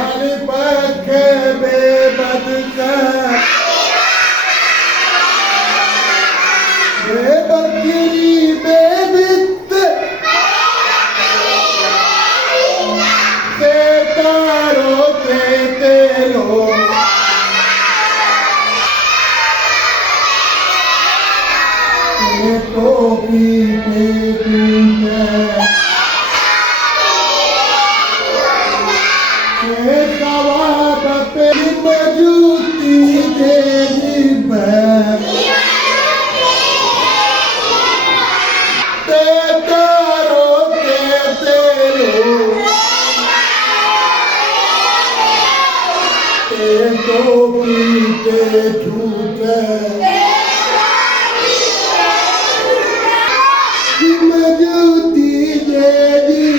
हर पख बेबद का बेबकरी बेबित तारो ते तेलो तो पीते पीते कवाब पे मजूती तेरी ते तारो ते तेलो ते तो पीते झूठे मजूती तेरी